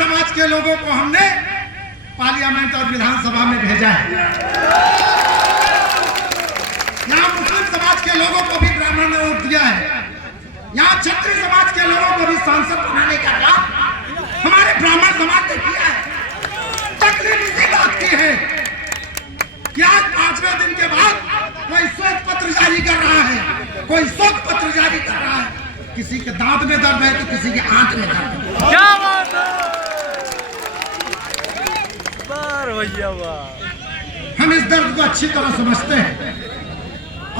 समाज के लोगों को हमने पार्लियामेंट और विधानसभा में भेजा है। यहाँ मुस्लिम समाज के लोगों को भी ब्राह्मण ने वोट दिया है। यहाँ क्षत्रिय समाज के लोगों को भी सांसद बनाने का काम हमारे ब्राह्मण समाज ने किया है। तकलीफ इसी बात की है कि आज 5वें दिन के बाद कोई शोक पत्र जारी कर रहा है, कोई शोक पत्र जारी कर रहा है। किसी के दांत में दर्द है तो किसी के आंख में दर्द है। क्या बात है भैया, हम इस दर्द को अच्छी तरह समझते हैं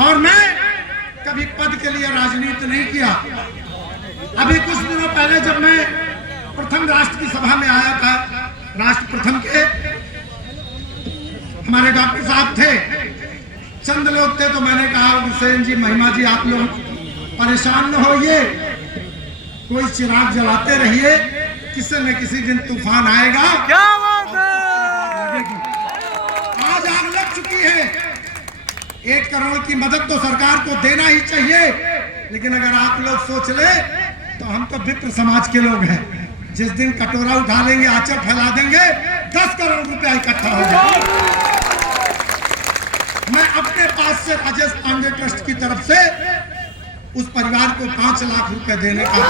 और मैं कभी पद के लिए राजनीति नहीं किया। अभी कुछ दिनों पहले जब मैं प्रथम राष्ट्र की सभा में आया था, राष्ट्र प्रथम के हमारे डॉक्टर साहब थे, चंद लोग थे, तो मैंने कहा हुसैन जी, महिमा जी, आप लोग परेशान न होइए, कोई चिराग जलाते रहिए, किसी न किसी दिन तूफान आएगा। क्या बात है। आज आग लग चुकी है। 1 करोड़ की मदद तो सरकार को देना ही चाहिए, लेकिन अगर आप लोग सोच ले तो हम तो विप्र समाज के लोग हैं। जिस दिन कटोरा उठा लेंगे, आंचल फैला देंगे, 10 करोड़ रुपया इकट्ठा हो जाएगा। मैं अपने पास से राजेश पांडे ट्रस्ट की तरफ से उस परिवार को 5 लाख रुपए देने का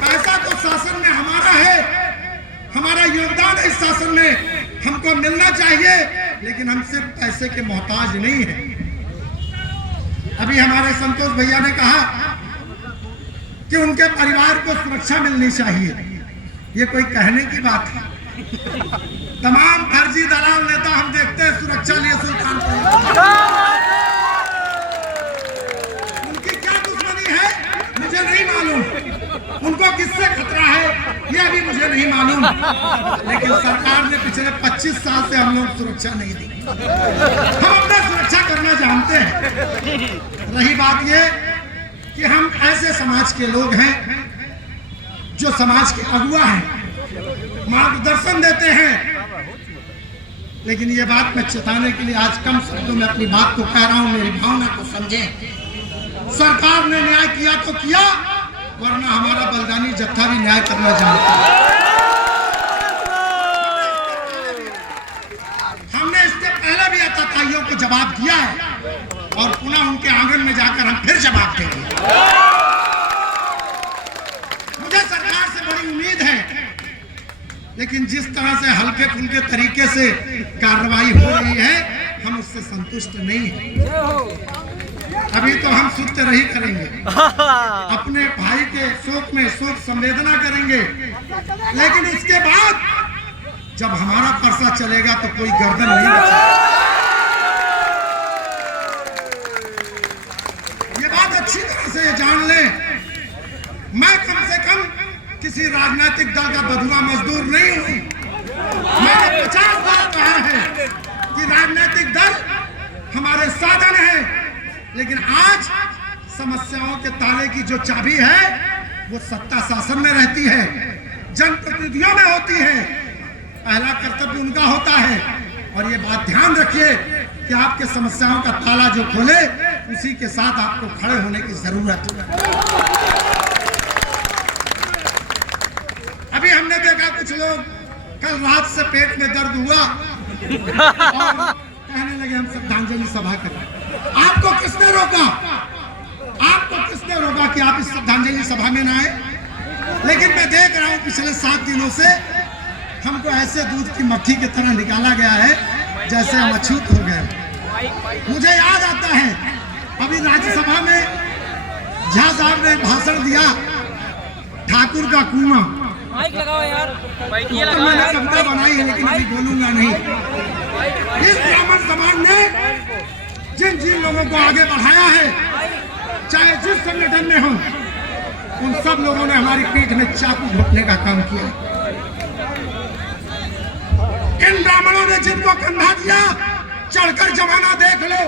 पैसा तो शासन में हमारा है, हमारा योगदान है इस शासन में, हमको मिलना चाहिए, लेकिन हम सिर्फ पैसे के मोहताज नहीं है। अभी हमारे संतोष भैया ने कहा कि उनके परिवार को सुरक्षा मिलनी चाहिए। ये कोई कहने की बात है? तमाम फर्जी दलाल नेता हम देखते हैं सुरक्षा लिए सुल्तानपुर। उनकी क्या दुश्मनी है मुझे नहीं मालूम, उनको किससे खतरा है ये अभी मुझे नहीं मालूम, लेकिन सरकार ने पिछले 25 साल से हम लोग सुरक्षा नहीं दी। हम अपना सुरक्षा करना जानते हैं। रही बात ये कि हम ऐसे समाज के लोग हैं जो समाज के अगुआ हैं, मार्गदर्शन देते हैं, लेकिन ये बात मैं चेताने के लिए आज कम शब्दों में अपनी बात को कह रहा हूं, मेरी भावना को समझें। सरकार ने न्याय किया तो किया, वरना हमारा बलिदानी जत्था भी न्याय करना जानता है। हमने इसके पहले भी आतताइयों को जवाब दिया है और पुनः उनके आंगन में जाकर हम फिर जवाब देंगे। मुझे सरकार से बड़ी उम्मीद है, लेकिन जिस तरह से हल्के फुल्के तरीके से कार्रवाई हो रही है, हम उससे संतुष्ट नहीं हैं। अभी तो हम सुत्य रही करेंगे, अपने भाई के शोक में शोक संवेदना करेंगे, लेकिन उसके बाद जब हमारा परसा चलेगा तो कोई गर्दन नहीं बचेगा। ये बात अच्छी तरह से जान लें। मैं कम से कम किसी राजनीतिक दल का बधुआ मजदूर नहीं हूं। मैंने 50 बार कहा है कि राजनीतिक दल हमारे साधन है, लेकिन आज समस्याओं के ताले की जो चाबी है वो सत्ता शासन में रहती है, जनप्रतिनिधियों में होती है। पहला कर्तव्य उनका होता है, और ये बात ध्यान रखिए कि आपके समस्याओं का ताला जो खोले, उसी के साथ आपको खड़े होने की जरूरत है। अभी हमने देखा कुछ लोग कल रात से पेट में दर्द हुआ और कहने लगे हम श्रद्धांजलि सभा करें। आपको किसने रोका? आपको किसने रोका कि आप इस श्रद्धांजलि सभा में ना आए? लेकिन मैं देख रहा हूं पिछले 7 दिनों से हमको ऐसे दूध की मक्खी की तरह निकाला गया है जैसे हम अछूत हो गए। मुझे याद आता है अभी राज्यसभा में झा साहब ने भाषण दिया, ठाकुर का कुआं। माइक लगाओ यार, तो मैंने कविता बनाई है, लेकिन अभी बोलूंगा नहीं। इस ब्राह्मण समाज ने जिन जिन लोगों को आगे बढ़ाया है, चाहे जिस संगठन में हो, उन सब लोगों ने हमारी पीठ में चाकू घोंपने का काम किया। इन ब्राह्मणों ने जिनको कंधा दिया, चढ़कर जमाना देख लो,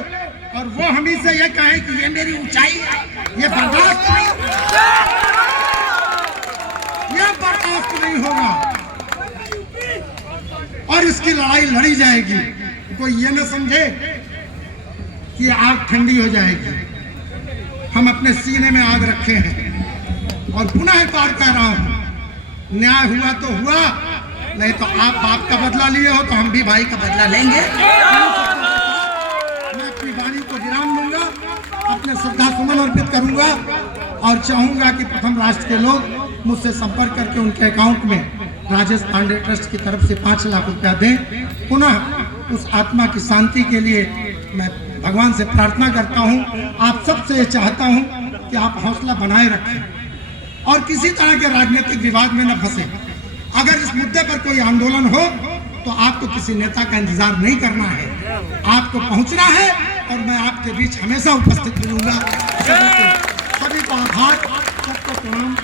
और वो हम ही से ये कहे कि ये मेरी ऊंचाई है, ये बर्दाश्त नहीं, ये बर्दाश्त नहीं होगा, और इसकी लड़ाई लड़ी जाएगी। कोई ये न समझे कि आग ठंडी हो जाएगी। हम अपने सीने में आग रखे हैं और पुनः एक बार कह रहा हूं, न्याय हुआ तो हुआ, नहीं तो आप बाप का बदला लिए हो तो हम भी भाई का बदला लेंगे। मैं अपनी वाणी को विराम दूंगा, अपने श्रद्धा सुमन अर्पित करूंगा और चाहूंगा कि प्रथम राष्ट्र के लोग मुझसे संपर्क करके उनके अकाउंट में राजेश पांडे ट्रस्ट की तरफ से 5 लाख रुपया दें। पुनः उस आत्मा की शांति के लिए मैं भगवान से प्रार्थना करता हूं। आप सबसे चाहता हूं कि आप हौसला बनाए रखें और किसी तरह के राजनीतिक विवाद में न फंसे। अगर इस मुद्दे पर कोई आंदोलन हो तो आपको किसी नेता का इंतजार नहीं करना है, आपको पहुंचना है और मैं आपके बीच हमेशा उपस्थित मिलूंगा। सभी को आभार, सबको प्रणाम।